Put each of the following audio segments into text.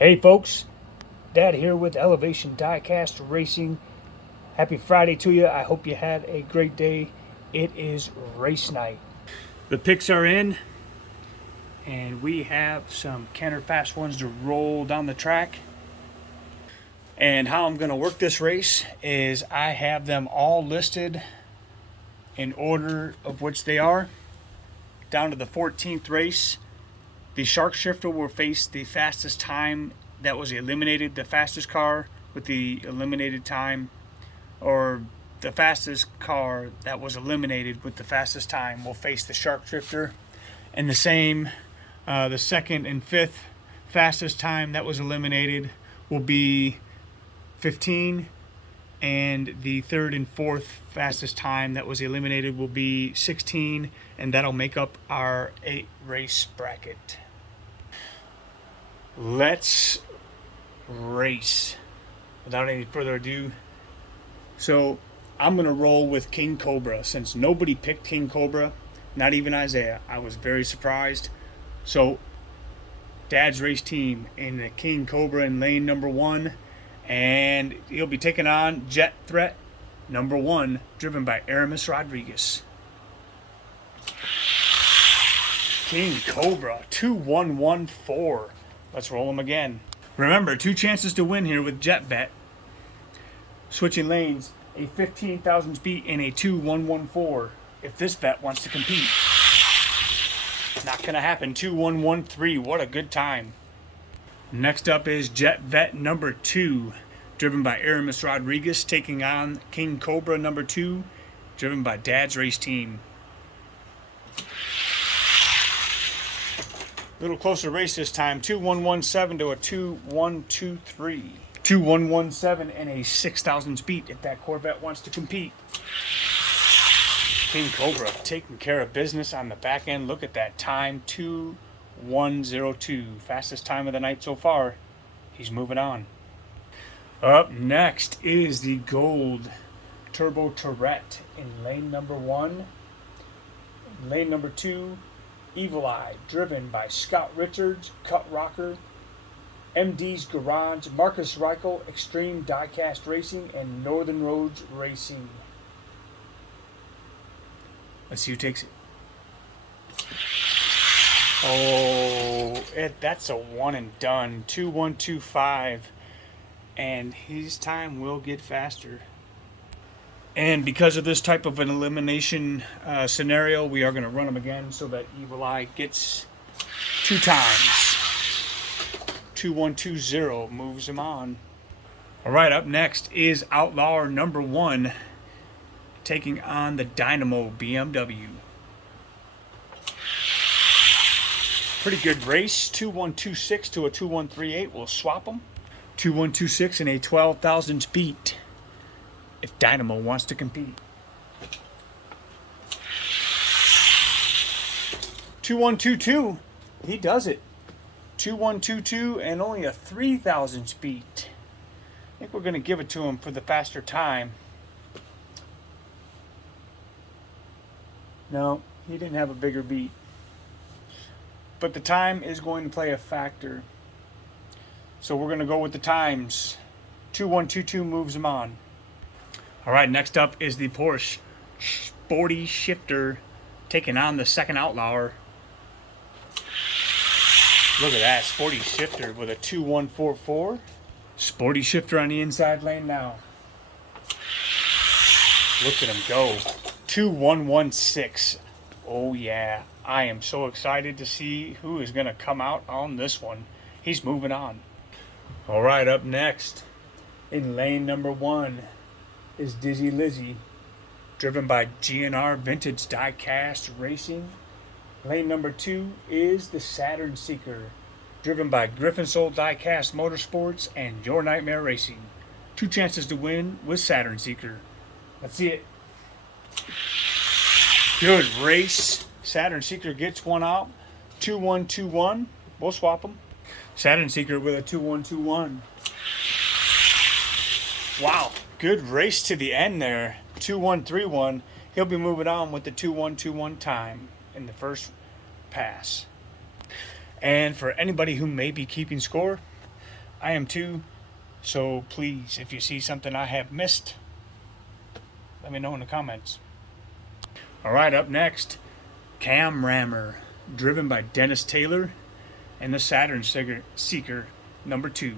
Hey folks, Dad here with Elevation Diecast Racing. Happy Friday to you. I hope you had a great day. It is race night. The picks are in, and we have some Kenner Fast Ones to roll down the track. And how I'm going to work this race is I have them all listed in order of which they are. Down to the 14th race, the Shark Shifter will face the fastest time that was eliminated, the fastest car with the eliminated time, or the fastest car that was eliminated with the fastest time will face the Shark Shifter. And the same, the second and fifth fastest time that was eliminated will be 15, and the third and fourth fastest time that was eliminated will be 16, and that'll make up our 8 race bracket. Let's race without any further ado. So I'm gonna roll with King Cobra since nobody picked King Cobra, not even Isaiah. I was very surprised. So Dad's race team in the King Cobra in lane number 1, and he'll be taking on Jet Threat number 1, driven by Aramis Rodriguez. King Cobra 2114. Let's roll them again. Remember, 2 chances to win here with Jet Vet. Switching lanes, a 15,000 beat and a 2114. If this vet wants to compete. Not gonna happen. 2113. What a good time. Next up is Jet Vet number 2, driven by Aramis Rodriguez, taking on King Cobra number 2, driven by Dad's race team. A little closer race this time. 2117 to a 2123. 2117 and a 6,000 speed if that Corvette wants to compete. King Cobra taking care of business on the back end. Look at that time, 2102. Fastest time of the night so far. He's moving on. Up next is the Gold Turbo Tourette in lane number 1. Lane number 2, Evil Eye, driven by Scott Richards, Cut Rocker, MD's Garage, Marcus Reichel, Extreme Diecast Racing, and Northern Roads Racing. Let's see who takes it. Oh, that's a one and done. 2125. And his time will get faster. And because of this type of an elimination scenario, we are going to run him again so that Evil Eye gets 2 times. 2120 moves him on. All right, up next is Outlaw number 1, taking on the Dynamo BMW. Pretty good race. 2126 to a 2138. We'll swap them. 2126 and a 12,000 beat if Dynamo wants to compete. 2122. He does it. 2122 and only a 3,000 speed. I think we're going to give it to him for the faster time. No, he didn't have a bigger beat. But the time is going to play a factor. So we're going to go with the times. 2122 moves him on. All right, next up is the Porsche Sporty Shifter taking on the second Outlawer. Look at that, Sporty Shifter with a 2144. Sporty Shifter on the inside lane now. Look at him go. 2116. Oh yeah, I am so excited to see who is going to come out on this one. He's moving on. All right, up next in lane number 1 is Dizzy Lizzy, driven by GNR Vintage Diecast Racing. Lane number 2 is the Saturn Seeker, driven by Griffin Soul Diecast Motorsports and Your Nightmare Racing. 2 chances to win with Saturn Seeker. Let's see it. Good race. Saturn Seeker gets one out. 2121. We'll swap them. Saturn Seeker with a 2121. Wow. Good race to the end there. 2131. He'll be moving on with the 2121 time in the first pass. And for anybody who may be keeping score, I am too. So please, if you see something I have missed, let me know in the comments. All right, up next, Cam Rammer, driven by Dennis Taylor, and the Saturn Seeker number 2.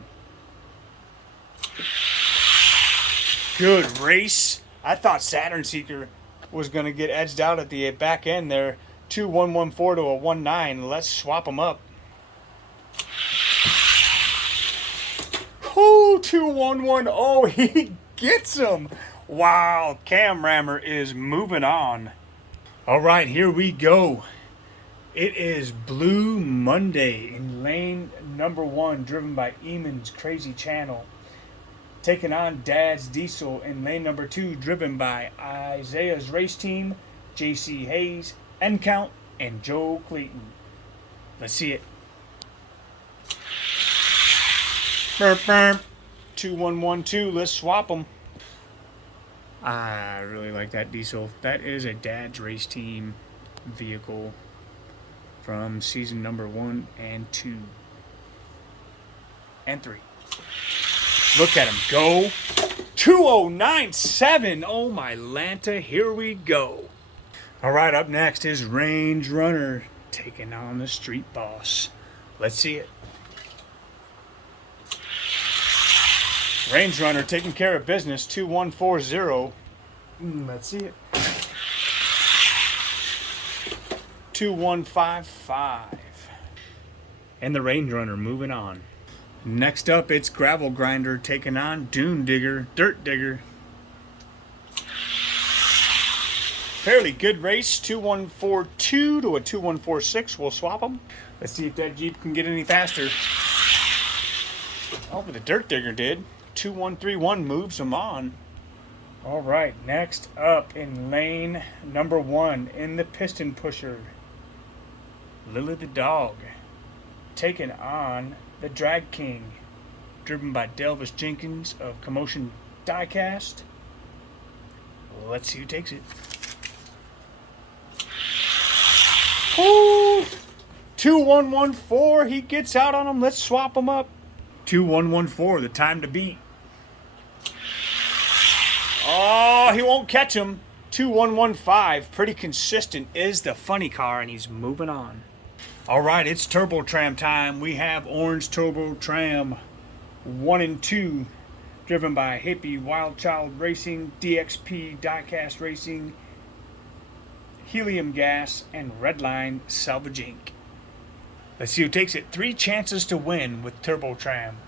Good race. I thought Saturn Seeker was going to get edged out at the back end there. 2-1-1-4 to a 1-9. Let's swap them up. Oh, 2-1-1. Oh, he gets him. Wow, Cam Rammer is moving on. All right, here we go. It is Blue Monday in lane number 1, driven by Eamon's Crazy Channel. Taking on Dad's Diesel in lane number 2, driven by Isaiah's Race Team, JC Hayes, N-Count, and Joe Clayton. Let's see it. 2-1-1-2. Let's swap them. I really like that Diesel. That is a Dad's Race Team vehicle from season number 1 and 2 and 3. Look at him go. 2097. Oh my Lanta, here we go. All right, up next is Range Runner taking on the Street Boss. Let's see it. Range Runner taking care of business. 2-1-4-0. Let's see it. 2-1-5-5. And the Range Runner moving on. Next up, it's Gravel Grinder taking on Dune Digger, Dirt Digger. Fairly good race. 2-1-4-2 to a 2-1-4-6. We'll swap them. Let's see if that Jeep can get any faster. Oh, but the Dirt Digger did. 2-1-3-1 moves him on. All right, next up in lane number 1 in the Piston Pusher, Lily the Dog taking on the Drag King, driven by Delvis Jenkins of Commotion Diecast. Let's see who takes it. Ooh, 2-1-1-4. He gets out on him. Let's swap him up. 2-1-1-4. The time to beat. Oh, he won't catch him. 2-1-1-5. Pretty consistent is the funny car, and he's moving on. All right, it's Turbo Tram time. We have Orange Turbo Tram 1 and 2, driven by Hippie Wild Child Racing, DXP Diecast Racing, Helium Gas, and Redline Salvage Inc. Let's see who takes it. 3 chances to win with Turbo Tram.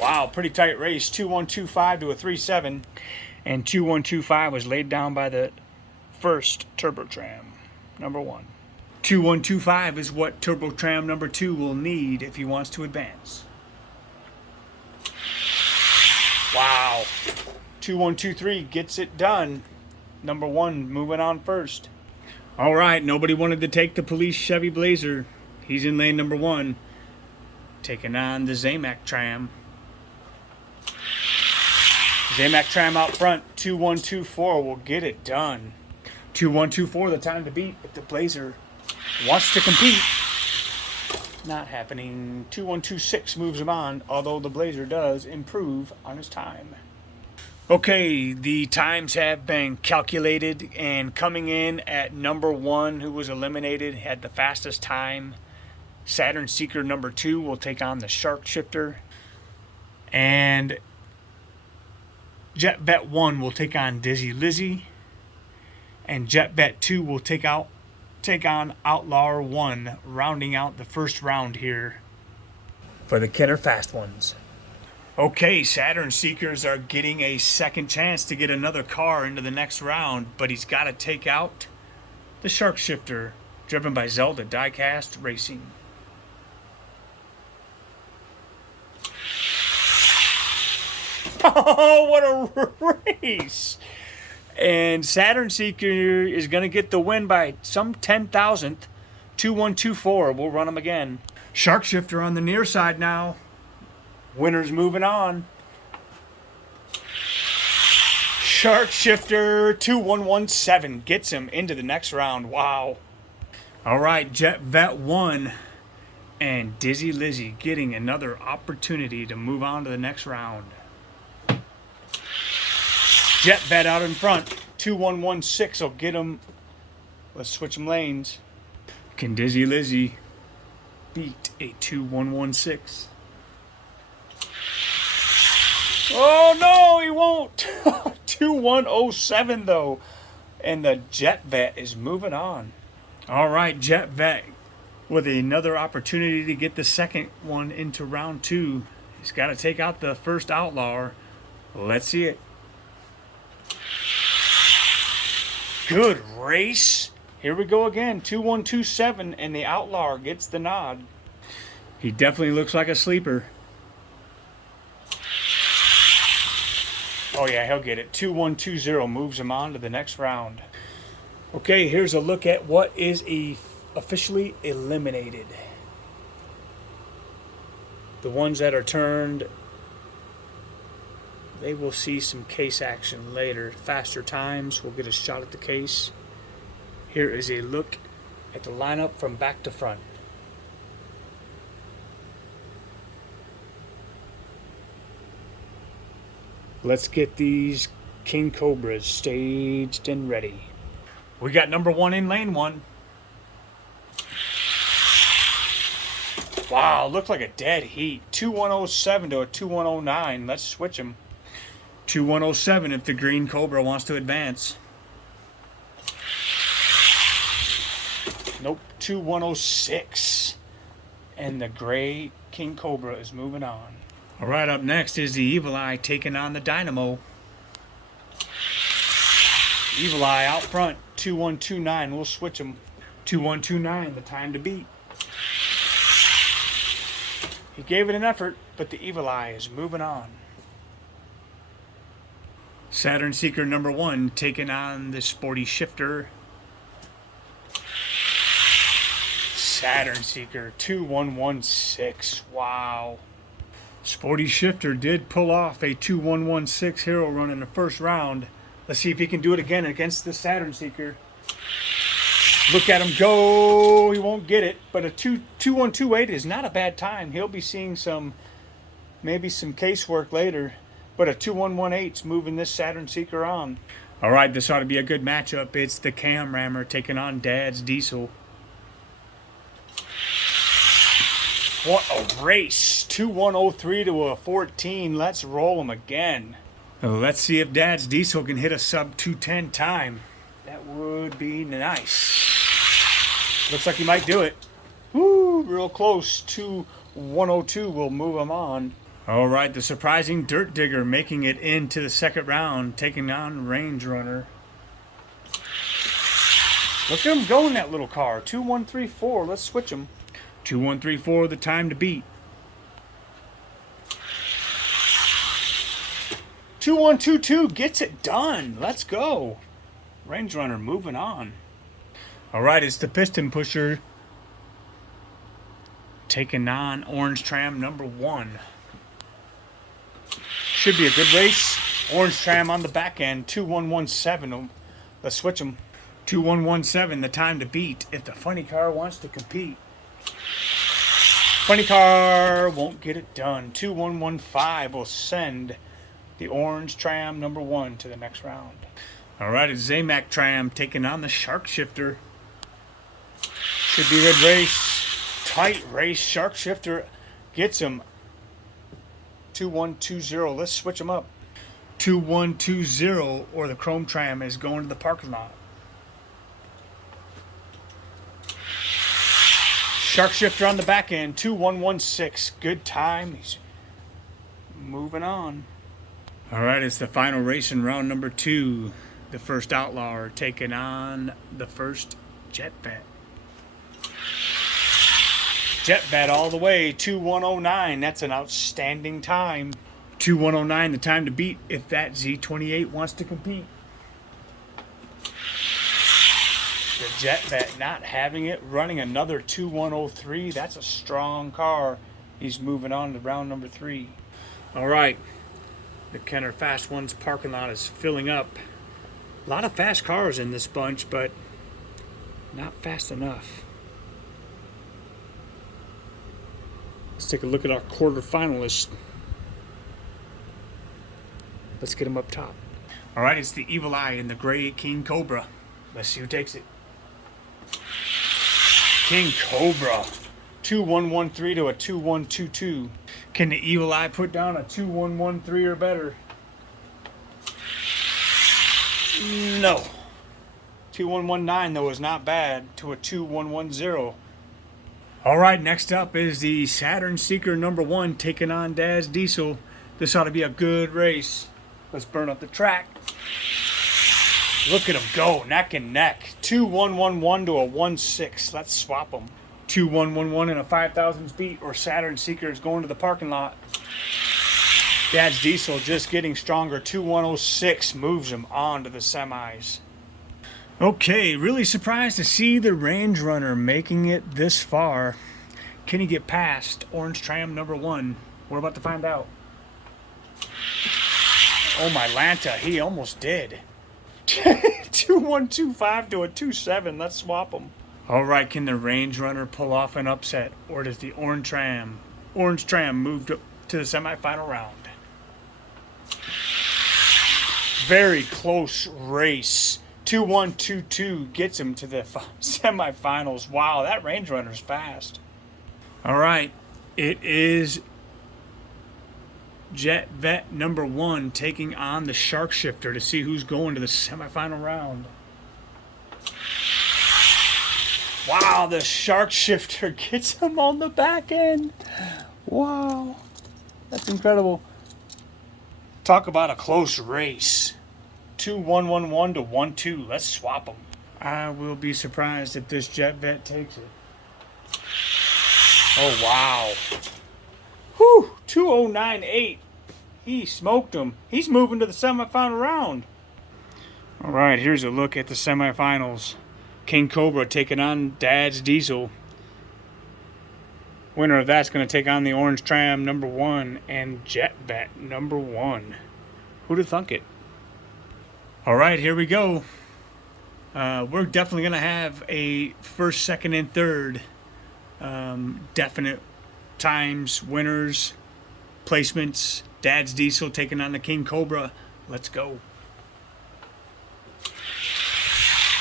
Wow, pretty tight race. 2-1-2-5 to a 3-7. And 2-1-2-5 was laid down by the first Turbo Tram, number 1. 2-1-2-5 is what Turbo Tram number 2 will need if he wants to advance. Wow. 2-1-2-3 gets it done. Number 1 moving on first. All right, nobody wanted to take the police Chevy Blazer. He's in lane number 1, taking on the Zamac Tram. Zamac Tram out front. 2-1-2-4 will get it done. 2-1-2-4, the time to beat if the Blazer wants to compete. Not happening. 2-1-2-6 moves him on, although the Blazer does improve on his time. Okay, the times have been calculated, and coming in at number 1, who was eliminated, had the fastest time. Saturn Seeker number 2 will take on the Shark Shifter. And Jet Vet 1 will take on Dizzy Lizzy. And Jet Vet 2 will take on Outlaw 1, rounding out the first round here for the Kenner Fast Ones. Okay, Saturn Seekers are getting a second chance to get another car into the next round, but he's got to take out the Shark Shifter, driven by Zelda Diecast Racing. Oh, what a race! And Saturn Seeker is going to get the win by some 10,000th. 2-1-2-4. We'll run them again. Shark Shifter on the near side now. Winners moving on. Shark Shifter 2-1-1-7 gets him into the next round. Wow. All right, Jet Vet 1 And Dizzy Lizzy getting another opportunity to move on to the next round. Jet Vet out in front. 2116 will get him. Let's switch them lanes. Can Dizzy Lizzy beat a 2116? Oh no, he won't. 2107 though. And the Jet Vet is moving on. All right, Jet Vet with another opportunity to get the second one into round 2. He's got to take out the first Outlaw. Let's see it. Good race. Here we go again. 2127, and the Outlaw gets the nod. He definitely looks like a sleeper. Oh yeah, he'll get it. 2120 moves him on to the next round. Okay, here's a look at what is officially eliminated. The ones that are turned, they will see some case action later. Faster times will get a shot at the case. Here is a look at the lineup from back to front. Let's get these King Cobras staged and ready. We got number 1 in lane 1. Wow, looked like a dead heat. 2107 to a 2109. Let's switch them. 2107 if the green Cobra wants to advance. Nope, 2106. And the gray King Cobra is moving on. All right, up next is the Evil Eye taking on the Dynamo. Evil Eye out front, 2129. We'll switch them. 2129, the time to beat. He gave it an effort, but the Evil Eye is moving on. Saturn Seeker number 1 taking on the Sporty Shifter. Saturn Seeker, 2116. Wow. Sporty Shifter did pull off a 2116 hero run in the first round. Let's see if he can do it again against the Saturn Seeker. Look at him go. He won't get it, but a 2128 is not a bad time. He'll be seeing maybe some casework later, but a 2118's moving this Saturn Seeker on. All right, this ought to be a good matchup. It's the Cam Rammer taking on Dad's Diesel. What a race. 2103 to a 14. Let's roll him again. Let's see if Dad's Diesel can hit a sub 210 time. That would be nice. Looks like he might do it. Woo, real close. 2102 will move him on. All right, the surprising Dirt Digger making it into the second round, taking on Range Runner. Look at him go in that little car. 2134. Let's switch him. 2134, the time to beat. 2122 gets it done. Let's go. Range Runner moving on. All right, it's the Piston Pusher taking on Orange Tram number 1. Should be a good race. Orange Tram on the back end. 2117. Let's switch them. 2117, the time to beat if the funny car wants to compete. Funny car won't get it done. 2115 will send the Orange Tram number 1 to the next round. All right, it's Zamac Tram taking on the Shark Shifter. Should be a good race. Tight race. Shark Shifter gets him. 2120. Let's switch them up. 2120 or the Chrome Tram is going to the parking lot. Shark Shifter on the back end, 2116. Good time. He's moving on. All right, it's the final race in round number 2. The first Outlaw taking on the first Jet Vet. Jet Vet all the way, 2109. That's an outstanding time. 2109, the time to beat if that Z28 wants to compete. The Jet Vet not having it, running another 2103. That's a strong car. He's moving on to round number 3. All right. The Kenner Fast Ones parking lot is filling up. A lot of fast cars in this bunch, but not fast enough. Let's take a look at our quarterfinalists. Let's get him up top. All right, it's the Evil Eye and the Gray King Cobra. Let's see who takes it. King Cobra. 2-1-1-3 to a 2-1-2-2. Can the Evil Eye put down a 2-1-1-3 or better? No. 2-1-1-9 though is not bad to a 2-1-1-0. All right, next up is the Saturn Seeker #1 taking on Daz Diesel. This ought to be a good race. Let's burn up the track. Look at them go, neck and neck. 2-1-1-1 to a 1-6. Let's swap them. 2-1-1-1 in a 5,000 beat, or Saturn Seeker is going to the parking lot. Daz Diesel just getting stronger. 2-1-0-6 moves him on to the semis. Okay, really surprised to see the Range Runner making it this far. Can he get past Orange Tram #1? We're about to find out. Oh my Lanta, he almost did. 2-1-2-5 to a 2-7. Let's swap them. All right, can the Range Runner pull off an upset, or does the Orange Tram move to the semifinal round? Very close race. 2-1-2-2 gets him to the semifinals. Wow, that Range Runner's fast. All right, it is Jet Vet #1 taking on the Shark Shifter to see who's going to the semifinal round. Wow, the Shark Shifter gets him on the back end. Wow, that's incredible. Talk about a close race. 2-1-1-1 to 1-2. Let's swap them. I will be surprised if this Jet Vet takes it. Oh, wow. Whew, 2-0-9-8. He smoked him. He's moving to the semifinal round. All right, here's a look at the semifinals. King Cobra taking on Daz Diesel. Winner of that's going to take on the Orange Tram #1 and Jet Vet #1. Who'd have thunk it? All right, here we go. We're definitely going to have a first, second, and third definite times, winners, placements. Daz Diesel taking on the King Cobra. Let's go.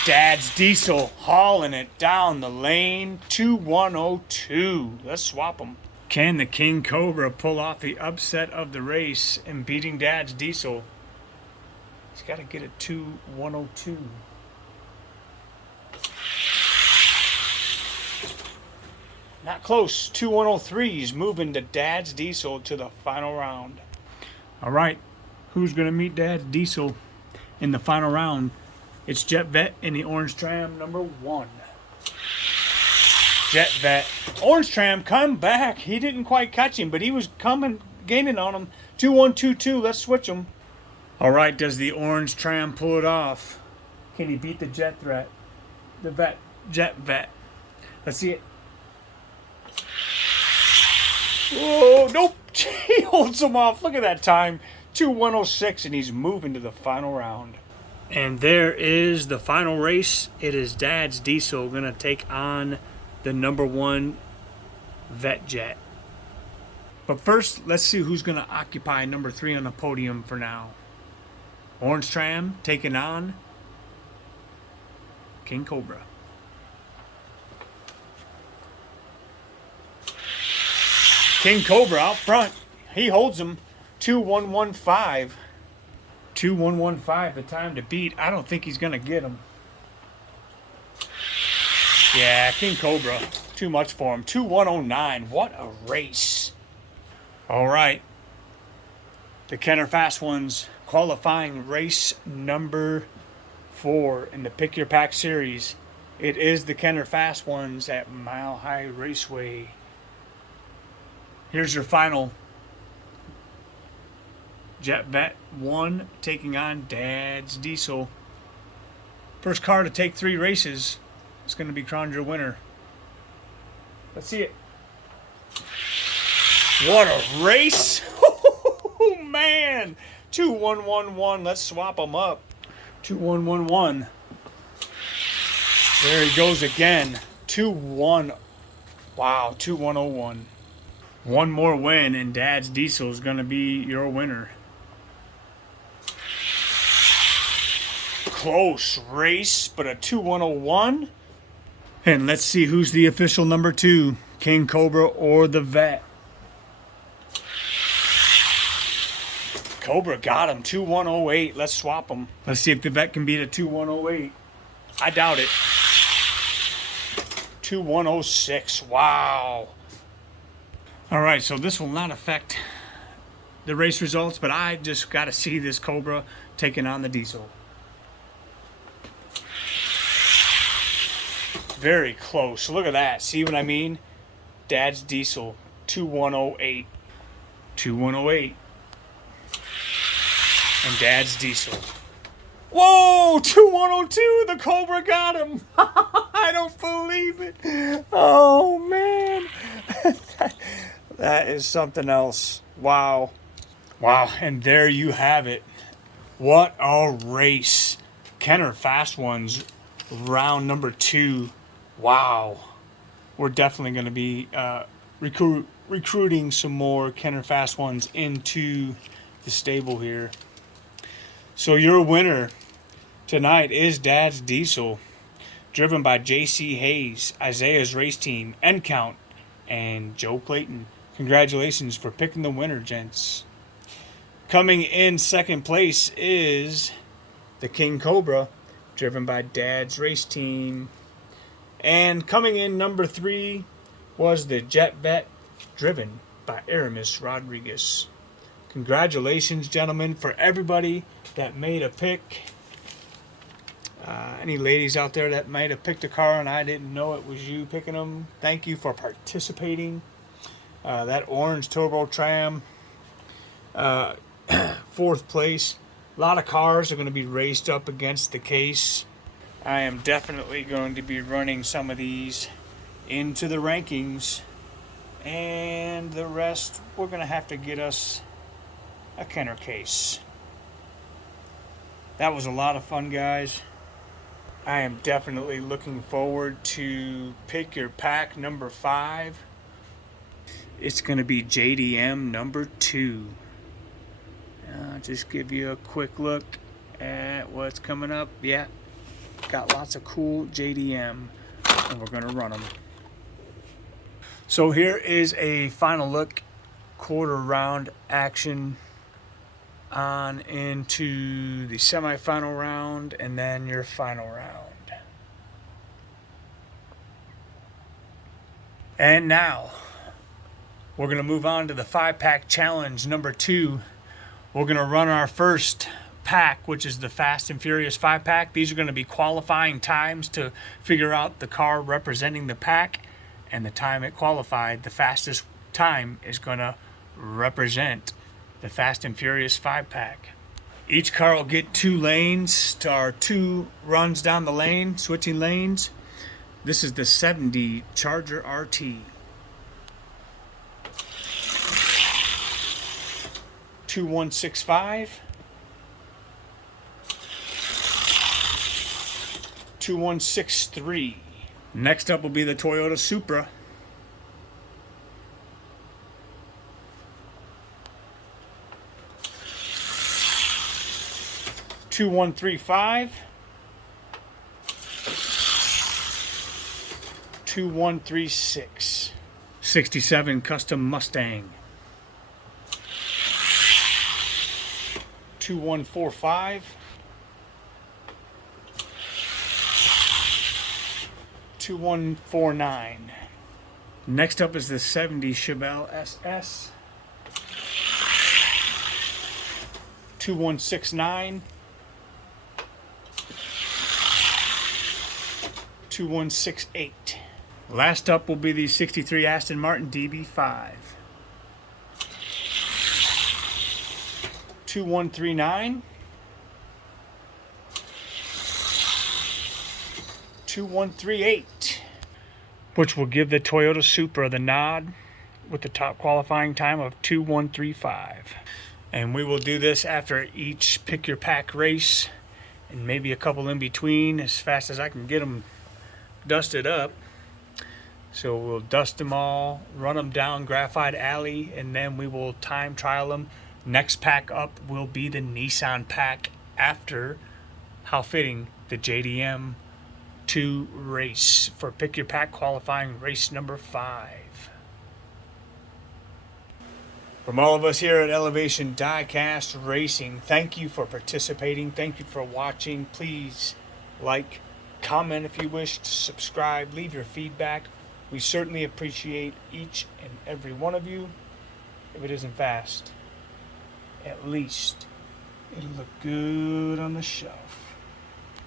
Daz Diesel hauling it down the lane. 2-1-0-2. Let's swap them. Can the King Cobra pull off the upset of the race and beating Daz Diesel? He's got to get a 2-1-0-2. Not close. 2-1-0-3. He's moving to Daz Diesel to the final round. All right. Who's going to meet Daz Diesel in the final round? It's Jet Vet in the Orange Tram #1. Jet Vet. Orange Tram, come back. He didn't quite catch him, but he was gaining on him. 2-1-2-2. Let's switch him. All right, does the Orange Tram pull it off? Can he beat the Jet Vet? Jet Vet. Let's see it. Oh, nope. He holds him off. Look at that time. 2-1-0-6, and he's moving to the final round. And there is the final race. It is Daz Diesel going to take on the #1 Vet Jet. But first, let's see who's going to occupy #3 on the podium for now. Orange Tram taking on King Cobra. King Cobra out front. He holds him. 2-1-1-5. 2-1-1-5, the time to beat. I don't think he's going to get him. Yeah, King Cobra. Too much for him. 2-1-0-9. What a race. All right. The Kenner Fast Ones qualifying race #4 in the Pick Your Pack series. It is the Kenner Fast Ones at Mile High Raceway. Here's your final. Jet Vet 1 taking on Daz Diesel. First car to take 3 races is going to be crowned your winner. Let's see it. What a race! Oh man! 2-1-1-1. Let's swap them up. 2-1-1-1. There he goes again. 2-1. Wow, 2-1-0-1. One more win and Dad's Diesel is going to be your winner. Close race, but a 2-1-0-1. And let's see who's the official number 2, King Cobra or the Vet. Cobra got him, 2-1-0-8. Let's swap them. Let's see if the Vet can beat a 2-1-0-8. I doubt it. 2-1-0-6. Wow. All right, so this will not affect the race results, but I just got to see this Cobra taking on the Diesel. Very close. Look at that. See what I mean? Dad's Diesel, 2-1-0-8. 2-1-0-8. And Dad's Diesel. Whoa! 2-1-0-2. The Cobra got him. I don't believe it. Oh, man. That is something else. Wow. Wow. And there you have it. What a race. Kenner Fast Ones, round number 2. Wow. We're definitely going to be recruiting some more Kenner Fast Ones into the stable here. So your winner tonight is Dad's Diesel, driven by J.C. Hayes, Isaiah's Race Team, End Count, and Joe Clayton. Congratulations for picking the winner, gents. Coming in second place is the King Cobra, driven by Dad's Race Team. And coming in number 3 was the Jet Vet, driven by Aramis Rodriguez. Congratulations, gentlemen, for everybody that made a pick. Any ladies out there that might have picked a car and I didn't know it was you picking them, thank you for participating. That orange Turbo Tram, 4th place. A lot of cars are going to be raced up against the case. I am definitely going to be running some of these into the rankings. And the rest, we're going to have to get us a Kenner case. That was a lot of fun, guys. I am definitely looking forward to pick your pack number 5. It's going to be JDM number 2. Just give you a quick look at what's coming up. Yeah, got lots of cool JDM, and we're going to run them. So here is a final look, quarter round action on into the semifinal round and then your final round. And now we're going to move on to the 5-pack challenge number 2. We're going to run our first pack, which is the Fast and Furious 5-pack. These are going to be qualifying times to figure out the car representing the pack, and the time it qualified, the fastest time is going to represent the Fast and Furious 5-pack. Each car will get 2 lanes to our 2 runs down the lane, switching lanes. This is the 70 Charger RT. 2165. 2163. Next up will be the Toyota Supra. 2135. 2136. 67 Custom Mustang. 2145. 2149. Next up is the 70 Chevelle SS. 2169. 2168. Last up will be the 63 Aston Martin DB5. 2139. 2138. Which will give the Toyota Supra the nod with the top qualifying time of 2135. And we will do this after each pick your pack race and maybe a couple in between as fast as I can get them dusted up. So we'll dust them all, run them down Graphite Alley, and then we will time trial them. Next pack up will be the Nissan pack after, how fitting, the JDM 2 race for Pick Your Pack qualifying race number 5. From all of us here at Elevation Diecast Racing, thank you for participating. Thank you for watching. Please like, comment if you wish, subscribe, leave your feedback. We certainly appreciate each and every one of you. If it isn't fast, at least it'll look good on the shelf.